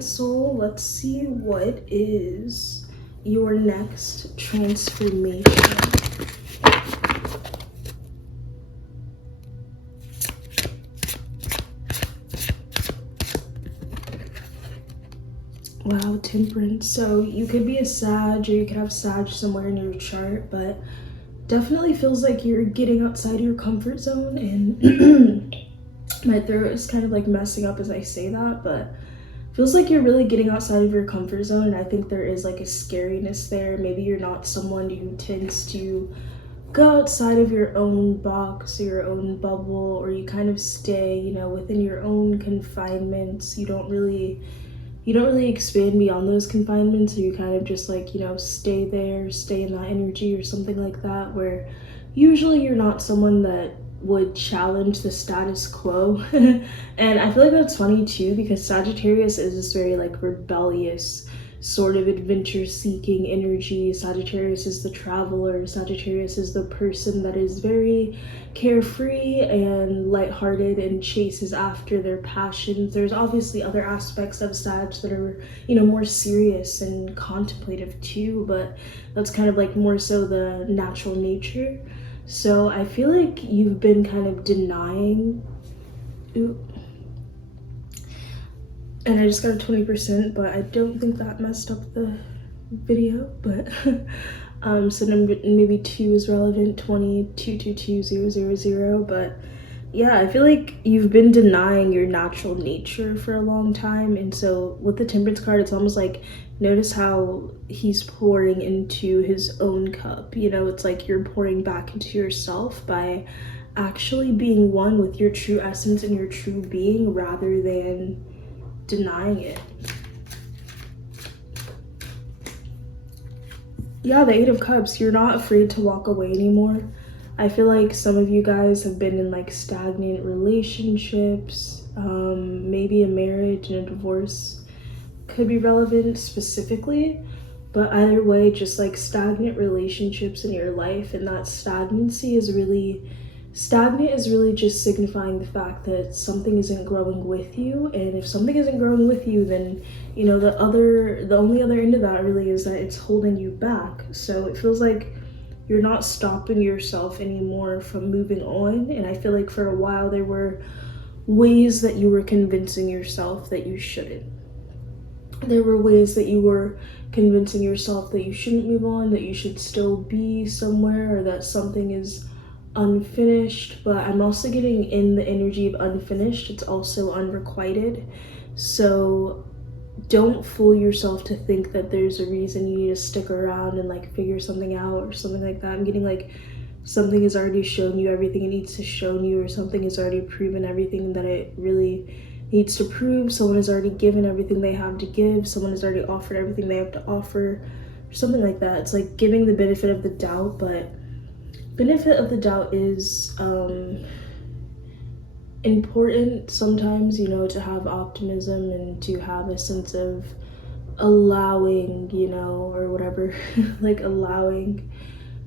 divine soul, let's see what is your next transformation. Wow, Temperance. So you could be a Sag, or you could have Sag somewhere in your chart, but definitely feels like you're getting outside of your comfort zone. And my throat is kind of like messing up as I say that, but feels like you're really getting outside of your comfort zone. And I think there is like a scariness there. Maybe you're not someone who tends to go outside of your own box, your own bubble, or you kind of stay, you know, within your own confinements. You don't really expand beyond those confinements, or you kind of just like, you know, stay there, stay in that energy or something like that, where usually you're not someone that would challenge the status quo. And I feel like that's funny too, because Sagittarius is this very like rebellious sort of adventure seeking energy. Sagittarius is the traveler. Sagittarius is the person that is very carefree and lighthearted and chases after their passions. There's obviously other aspects of Sag that are, you know, more serious and contemplative too, but that's kind of like more so the natural nature. So I feel like you've been kind of denying. Ooh. And I just got a 20%, but I don't think that messed up the video, but so number maybe 2 is relevant, 2222000, but yeah, I feel like you've been denying your natural nature for a long time. And so with the Temperance card, it's almost like, notice how he's pouring into his own cup. You know, it's like you're pouring back into yourself by actually being one with your true essence and your true being, rather than denying it. Yeah, the 8 of Cups, you're not afraid to walk away anymore. I feel like some of you guys have been in like stagnant relationships, maybe a marriage and a divorce could be relevant specifically, but either way, just like stagnant relationships in your life. And that stagnancy is really just signifying the fact that something isn't growing with you. And if something isn't growing with you, then, you know, the only other end of that really is that it's holding you back. So it feels like you're not stopping yourself anymore from moving on. And I feel like for a while there were ways that you were convincing yourself that you shouldn't. There were ways that you were convincing yourself that you shouldn't move on, that you should still be somewhere, or that something is unfinished. But I'm also getting in the energy of unfinished, it's also unrequited. So don't fool yourself to think that there's a reason you need to stick around and like figure something out or something like that. I'm getting like something has already shown you everything it needs to show you, or something has already proven everything that it really needs to prove. Someone has already given everything they have to give. Someone has already offered everything they have to offer, or something like that. It's like giving the benefit of the doubt, but benefit of the doubt is important sometimes, you know, to have optimism and to have a sense of allowing, you know, or whatever, like allowing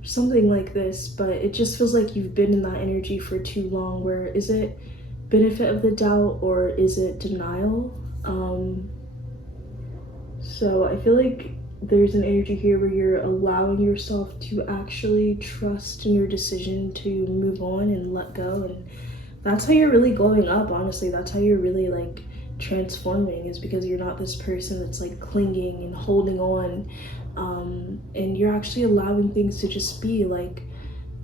something like this. But it just feels like you've been in that energy for too long, where is it benefit of the doubt or is it denial? So I feel like there's an energy here where you're allowing yourself to actually trust in your decision to move on and let go. And that's how you're really glowing up, honestly. That's how you're really like transforming, is because you're not this person that's like clinging and holding on, and you're actually allowing things to just be. Like,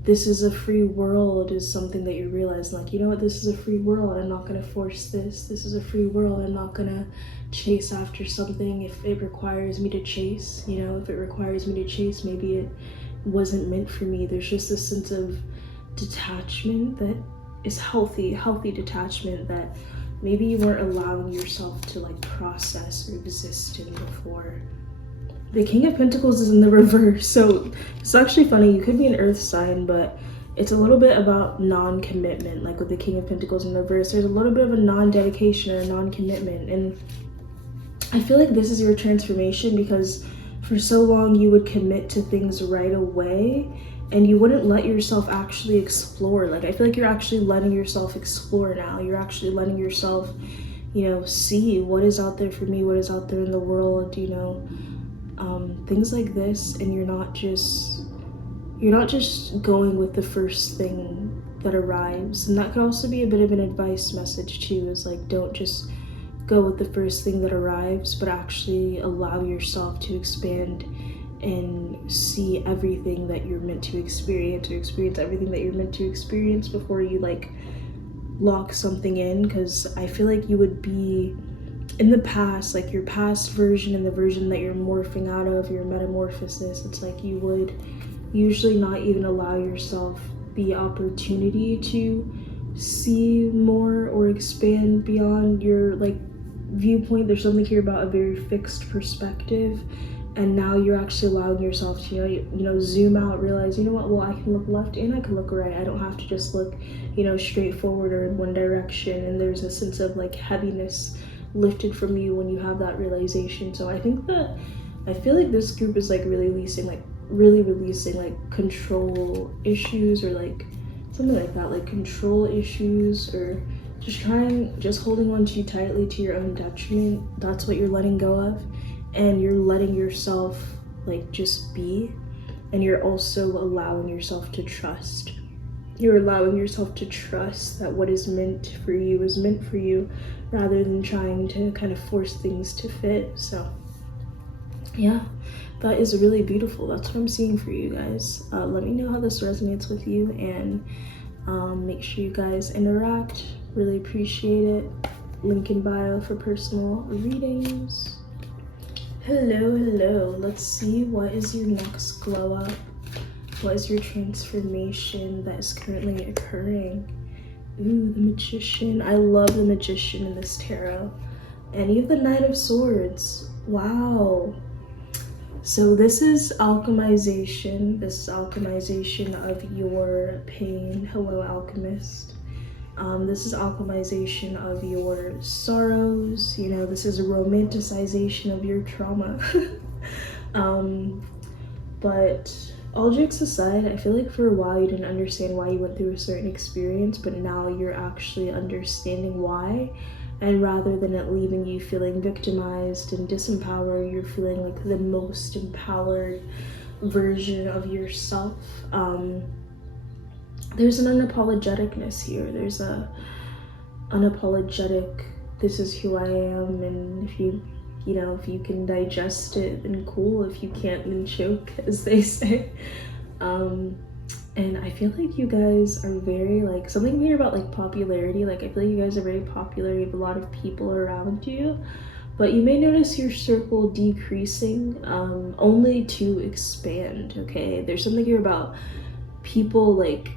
this is a free world is something that you realize, like, you know what, this is a free world, I'm not gonna force this is a free world, I'm not gonna chase after something if it requires me to chase, you know, if it requires me to chase, maybe it wasn't meant for me. There's just this sense of detachment that is healthy detachment that maybe you weren't allowing yourself to like process or exist in before. The King of Pentacles is in the reverse, so it's actually funny. You could be an earth sign, but it's a little bit about non-commitment. Like with the King of Pentacles in the reverse, there's a little bit of a non-dedication or a non-commitment. And I feel like this is your transformation, because for so long you would commit to things right away and you wouldn't let yourself actually explore. Like, I feel like you're actually letting yourself explore now. You're actually letting yourself see what is out there for me, what is out there in the world, things like this. And you're not just going with the first thing that arrives. And that could also be a bit of an advice message too, is like, don't just go with the first thing that arrives, but actually allow yourself to expand and see everything that you're meant to experience, or experience everything that you're meant to experience before you like lock something in. Because I feel like you would be in the past, like your past version and the version that you're morphing out of, your metamorphosis, it's like you would usually not even allow yourself the opportunity to see more or expand beyond your like viewpoint. There's something here about a very fixed perspective, and now you're actually allowing yourself to zoom out, realize, well, I can look left and I can look right. I don't have to just look straight forward or in one direction. And there's a sense of like heaviness lifted from you when you have that realization. So I feel like this group is like really releasing like control issues, or like something like that, like control issues, or just holding on too tightly to your own detriment. That's what you're letting go of. And you're letting yourself like just be, and you're also allowing yourself to trust. You're allowing yourself to trust that what is meant for you is meant for you, rather than trying to kind of force things to fit. So yeah, that is really beautiful. That's what I'm seeing for you guys. Let me know how this resonates with you, and make sure you guys interact. Really appreciate it. Link in bio for personal readings. Hello. Let's see, what is your next glow up? What is your transformation that is currently occurring? Ooh, the Magician. I love the Magician in this tarot. And you have the Knight of Swords. Wow. So this is alchemization. This is alchemization of your pain. Hello, alchemist. This is alchemization of your sorrows. This is a romanticization of your trauma. But all jokes aside, I feel like for a while you didn't understand why you went through a certain experience, but now you're actually understanding why. And rather than it leaving you feeling victimized and disempowered, you're feeling like the most empowered version of yourself. There's an unapologeticness here. There's a unapologetic, this is who I am, and if you can digest it, then cool. If you can't, then choke, as they say. And I feel like you guys are very, like, something here about like popularity. Like, I feel like you guys are very popular. You have a lot of people around you, but you may notice your circle decreasing, only to expand. Okay, there's something here about people, like,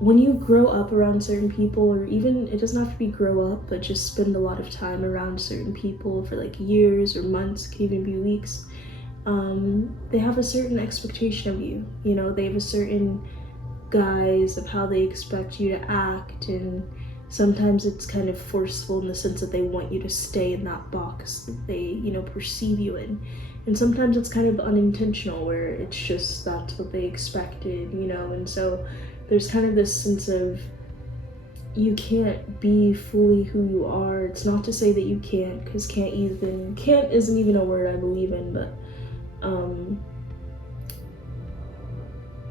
when you grow up around certain people, or even, it doesn't have to be grow up, but just spend a lot of time around certain people for like years or months, can even be weeks, they have a certain expectation of you. They have a certain guise of how they expect you to act, and sometimes it's kind of forceful in the sense that they want you to stay in that box that they perceive you in. And sometimes it's kind of unintentional, where it's just that's what they expected, and so there's kind of this sense of you can't be fully who you are. It's not to say that you can't, because can't isn't even a word I believe in, but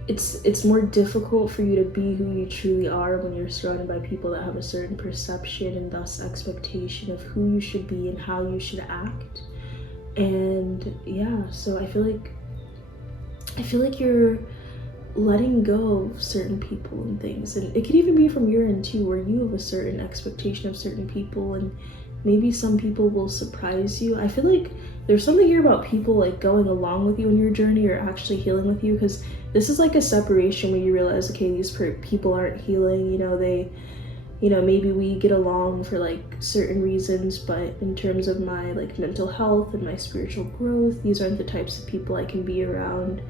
it's more difficult for you to be who you truly are when you're surrounded by people that have a certain perception and thus expectation of who you should be and how you should act. And yeah, so I feel like you're letting go of certain people and things, and it could even be from your end too, where you have a certain expectation of certain people, and maybe some people will surprise you. I feel like there's something here about people like going along with you on your journey, or actually healing with you, because this is like a separation where you realize, okay, these people aren't healing, maybe we get along for like certain reasons, but in terms of my like mental health and my spiritual growth, these aren't the types of people I can be around,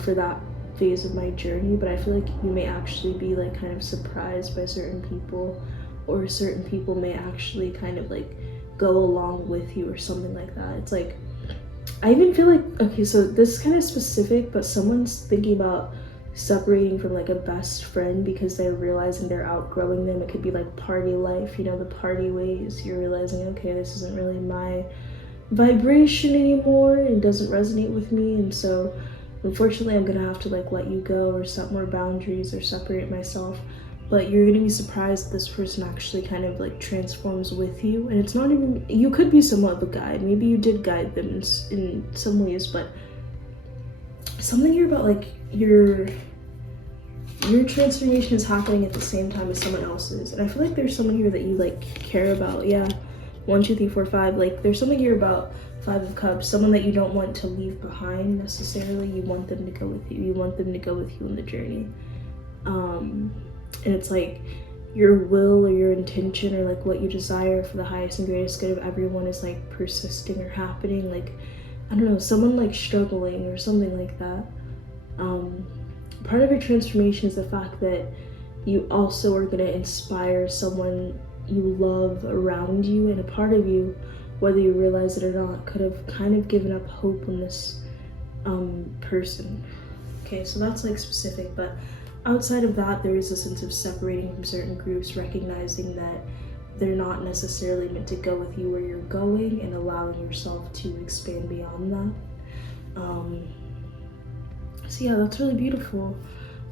for that phase of my journey. But I feel like you may actually be like kind of surprised by certain people, or certain people may actually kind of like go along with you or something like that. It's like, I even feel like, okay, so this is kind of specific, but someone's thinking about separating from like a best friend because they're realizing they're outgrowing them. It could be like party life, you know, the party ways. You're realizing, okay, this isn't really my vibration anymore, it doesn't resonate with me, and so unfortunately I'm gonna have to like let you go or set more boundaries or separate myself. But you're gonna be surprised this person actually kind of like transforms with you, and it's not even, you could be somewhat of a guide, maybe you did guide them in some ways, but something here about like your transformation is happening at the same time as someone else's. And I feel like there's someone here that you like care about. Yeah, 1 2 3 4 5, like there's something here about 5 of Cups, someone that you don't want to leave behind necessarily. You want them to go with you, you want them to go with you in the journey. And it's like your will or your intention or like what you desire for the highest and greatest good of everyone is like persisting or happening. Like, I don't know, someone like struggling or something like that. Part of your transformation is the fact that you also are going to inspire someone you love around you, and a part of you, whether you realize it or not, could have kind of given up hope on this person. Okay, so that's like specific, but outside of that, there is a sense of separating from certain groups, recognizing that they're not necessarily meant to go with you where you're going, and allowing yourself to expand beyond that. So yeah, that's really beautiful.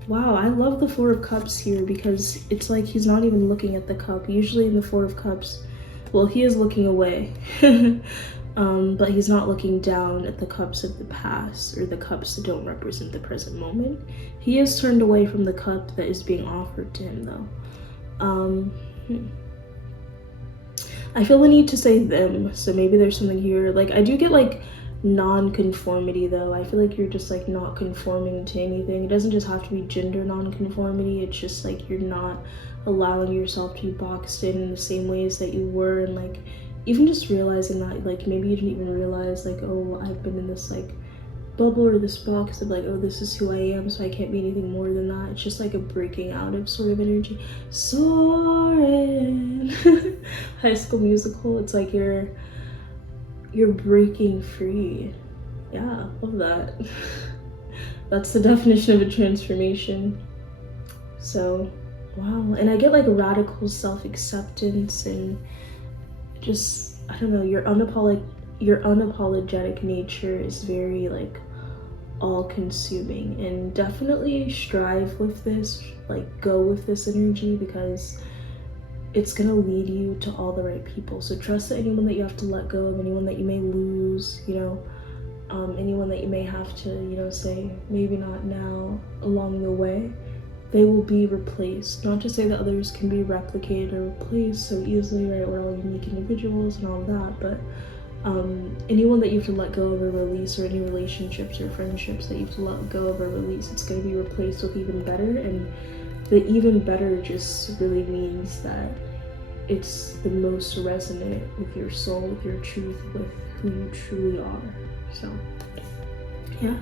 Wow, I love the 4 of Cups here because it's like he's not even looking at the cup. Usually in the 4 of Cups, well, he is looking away, but he's not looking down at the cups of the past or the cups that don't represent the present moment. He is turned away from the cup that is being offered to him, though. I feel the need to say them, so maybe there's something here. Like, I do get like non-conformity though. I feel like you're just like not conforming to anything. It doesn't just have to be gender non-conformity, it's just like you're not allowing yourself to be boxed in the same ways that you were. And like even just realizing that, like maybe you didn't even realize like, oh, I've been in this like bubble or this box of like, oh, this is who I am, so I can't be anything more than that. It's just like a breaking out of sort of energy. Soaring. High School Musical, it's like you're breaking free. Yeah, love that. That's the definition of a transformation. So, wow. And I get like radical self-acceptance and just, I don't know, your unapologetic nature is very like all-consuming, and definitely strive with this, like go with this energy, because it's gonna lead you to all the right people. So trust that anyone that you have to let go of, anyone that you may lose, you know, anyone that you may have to, you know, say maybe not now along the way, they will be replaced. Not to say that others can be replicated or replaced so easily, right? We're all unique individuals and all of that, but anyone that you have to let go of or release, or any relationships or friendships that you have to let go of or release, it's going to be replaced with even better. And the even better just really means that it's the most resonant with your soul, with your truth, with who you truly are. So yeah,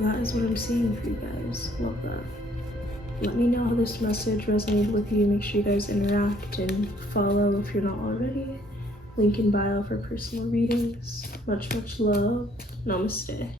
that is what I'm seeing for you guys. Love that. Let me know how this message resonated with you. Make sure you guys interact and follow if you're not already. Link in bio for personal readings. Much love. Namaste.